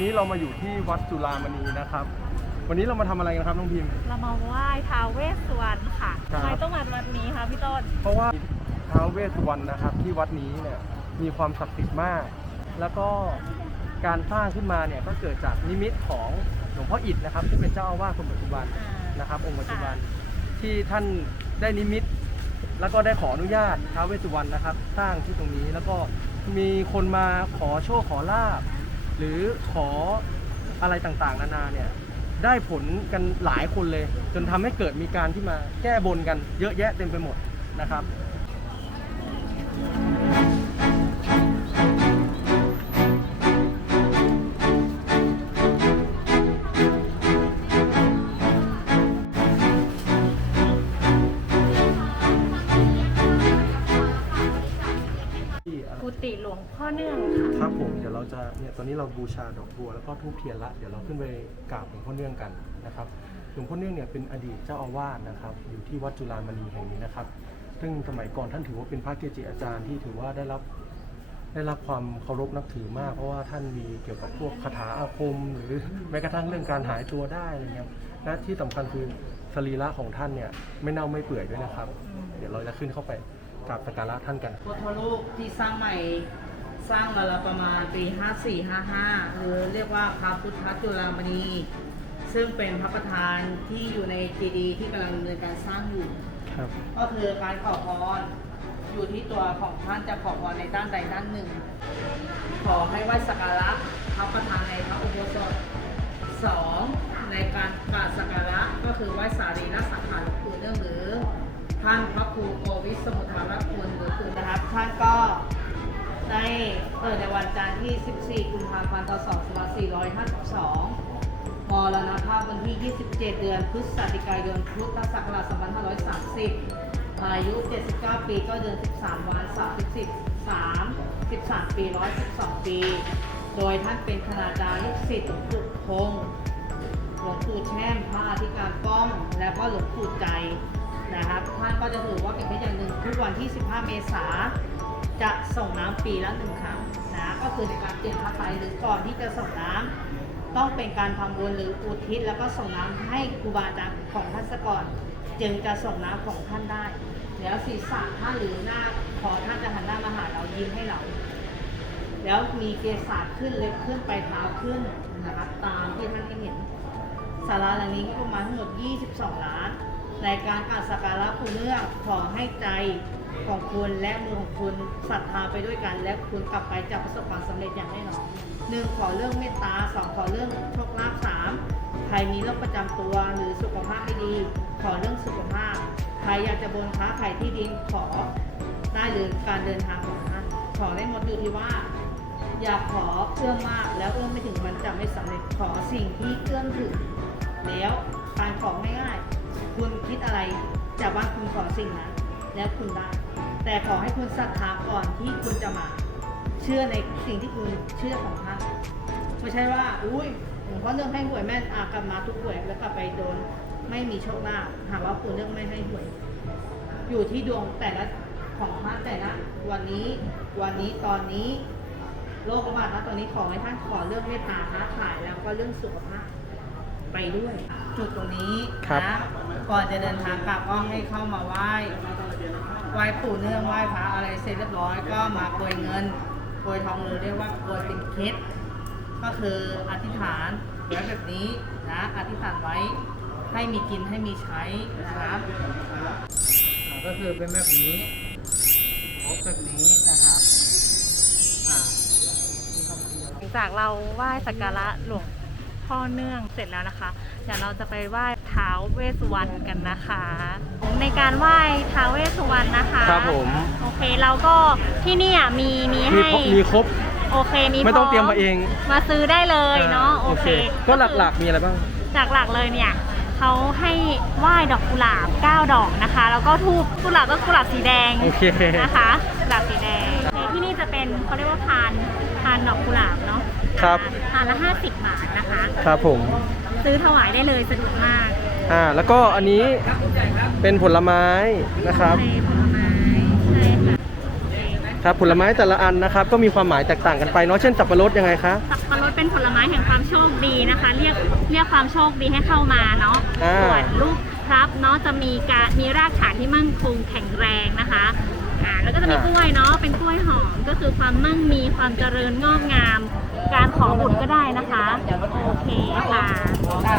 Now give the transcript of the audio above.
ผมวันนี้เรามาอยู่ที่วัดจุฬามณีนะครับ วันนี้เรามาทำอะไรกันครับน้องพิมพ์ เรามาไหว้ท้าวเวสสวรรณค่ะครับ ทำไมต้องมาวัดนี้คะพี่ต้น เพราะว่าท้าวเวสสุวรรณนะครับ ที่วัดนี้เนี่ยมีความศักดิ์สิทธิ์มาก แล้วก็การสร้างขึ้นมาเนี่ยก็เกิดจากนิมิตของหลวงพ่ออิฐนะครับ ที่เป็นเจ้าอาวาสคนปัจจุบันอ่าน นะครับ องค์ปัจจุบันที่ท่านได้นิมิต แล้วก็ได้ขออนุญาตท้าวเวสสุวรรณนะครับ สร้างที่ตรงนี้แล้วก็มีคนมาขอโชคขอลาบ หรือขออะไรต่างๆ นานาเนี่ยได้ผลกันหลายคนเลย จนทำให้เกิดมีการที่มาแก้บนกันเยอะแยะเต็มไปหมดนะครับ ที่อะไรกุฏิหลวงพ่อเนื่องค่ะ ครับผมเดี๋ยวเราจะเนี่ยตอนนี้เราบูชาดอกบัวแล้วก็ทูบเทียนละเดี๋ยวเราขึ้นไปกราบหลวงพ่อเนื่องกันนะครับหลวงพ่อเนื่องเนี่ยเป็นอดีตเจ้าอาวาสนะครับ อยู่ที่วัดจุฬามณีแห่งนี้นะครับ ซึ่งสมัยก่อนท่านถือว่าเป็นพระเกจิอาจารย์ที่ถือว่าได้รับได้รับความเคารพนับถือมาก เพราะว่าท่านมีเกี่ยวกับพวกคาถาอาคม หรือแม้กระทั่งเรื่องการหายตัวได้อะไรเงี้ยและที่สำคัญคือสรีระของท่านเนี่ยไม่เน่าไม่เปื่อยด้วยนะครับ เดี๋ยวเราจะขึ้นเข้าไป กราบสักการะท่านกัน พุทธรูปที่สร้างใหม่สร้างมาแล้วประมาณปี 5455 หรือเรียกว่าพระพุทธจุลามณี ซึ่งเป็นพระประธานที่อยู่ในเจดีย์ที่กำลังดำเนินการสร้างอยู่ ครับ ก็คือการขอพรอยู่ที่ตัวของท่านจะขอพรในด้านใดด้านหนึ่ง ขอให้ไหว้สักการะ เกิดในวันจันทร์ที่ 14 กุมภาพันธ์ พศ 2452มรณภาพวันที่ 27 เดือนพฤศจิกายน พุทธศักราช 2530 อายุ 79 ปี ก็เดือน 13 วัน33 13 ปี 112 ปี โดยท่านเป็นคณาจารย์ลูกศิษย์หลวงปู่คงหลวงปู่แช่มพระอธิการป้อง และก็หลวงปู่ใจนะครับท่านก็จะถือว่าเป็นพชรอย่างหนึ่งทุกวันที่ 15 เมษาจะส่งน้ำปีละหนึ่งครั้ง นะก็คือในการเปลี่ยนพระไตรหรือก่อนที่จะส่งน้ำต้องเป็นการทำบุญหรืออุทิศแล้วก็ส่งน้ำให้ครูบาอาจารย์ของท่านซะก่อนจึงจะส่งน้ำของท่านได้ แล้วศีรษะท่านหรือหน้าขอท่านจะหันหน้ามาหาเรายิ้มให้เรา แล้วมีเกศาขึ้นเล็บขึ้นไปเท้าขึ้นนะครับตามที่ท่านได้เห็นศาลาหลังนี้ประมาณทั้งหมด 22 ล้าน ในการกราบสักการะปู่เนื่องขอให้ใจ ของคุณและมือของคุณศรัทธาไปด้วยกัน และคุณกลับไปจะประสบความสำเร็จอย่างแน่นอนหนึ่งขอเรื่องเมตตาสองขอเรื่องโชคลาภสามใครมีโรคประจำตัวหรือสุขภาพไม่ดี ขอเรื่องสุขภาพใครอยากจะบนค้าขายที่ดินขอได้หรือการเดินทางของท่านขอได้หมดอยู่ที่ว่า อย่าขอเอื้อมมากแล้วเอื้อมไม่ถึงมันจะไม่สำเร็จขอสิ่งที่เอื้อมถึงแล้วการของ่ายๆคุณคิดอะไรจากว่าคุณขอสิ่งนั้น แล้วคุณได้ แต่ขอให้คุณศรัทธาก่อนที่คุณจะมา เชื่อในสิ่งที่คุณเชื่อของท่านไม่ใช่ว่า อุ้ยหลวงพ่อเรื่องให้หวยแม่นอากลับมาทุกหวยแล้วกลับไปโดนไม่มีโชคลาภหาว่าคุณเรื่องไม่ให้หวย อยู่ที่ดวงแต่ละของท่านแต่ละวันนี้วันนี้ตอนนี้โรคระบาดนะตอนนี้ขอให้ท่านขอเรื่องเมตตาค้าขายแล้วก็เรื่องสุขภาพไปด้วย จุดตรงนี้ครับนะก่อนจะเดินทางกลับก็ให้เข้ามาไหว้ ไหว้ปู่เนื่องไหว้พระอะไรเสร็จเรียบร้อยก็มาโปรยเงินโปรยทองหรือเรียกว่าโปรยเป็นเคสก็คืออธิษฐานไว้แบบนี้นะอธิษฐานไว้ให้มีกินให้มีใช้นะครับก็คือเป็นแบบนี้พบแบบนี้นะครับหลังจากเราไหว้สักการะหลวงพ่อเนื่องเสร็จแล้วนะคะ เดี๋ยวเราจะไปไหว้าวเวสสุวรรณกันนะคะ ในการไหว้ท้าวเวสสุวรรณนะคะครับผม โอเคเราก็ที่เนี่ยมีมีมีให้ครบมีครบ โอเคมีไม่ต้องพเตรียมมาเองมาซื้อได้เลยเนาะโอเคก็หลักๆมีอะไรบ้าง ๆจากหลักเลยเนี่ยเขาให้ไหว้ดอกกุหลาบ9ดอกนะคะ แล้วก็ทูบกุหลาบก็กุหลาบสีแดงโอเค นะคะกุหลาบสีแดงโอเคที่นี่จะเป็นเขาเรียกว่าพานพานดอกกุหลาบเนาะครับ พานละ50บาทนะคะ ครับผม ซื้อถวายได้เลยสะดวกมาก อ่าแล้วก็อันนี้เป็นผลไม้นะครับในผลไม้ใช่ค่ะโอเคครับผลไม้แต่ละอันนะครับ ก็มีความหมายแตกต่างกันไปเนาะเช่นสับปะรดยังไงคะสับปะรดเป็นผลไม้แห่งความโชคดีนะคะ เรียกเรียกความโชคดีให้เข้ามาเนาะอ่าส่วนลูกพลับเนาะจะมีการมีรากฐานที่มั่นคงแข็งแรงนะคะอ่าแล้วก็จะมีกล้วยเนาะเป็นกล้วยหอมก็คือความมั่งมีความเจริญงอกงาม การขอบุตรก็ได้นะคะโอเคค่ะอ่า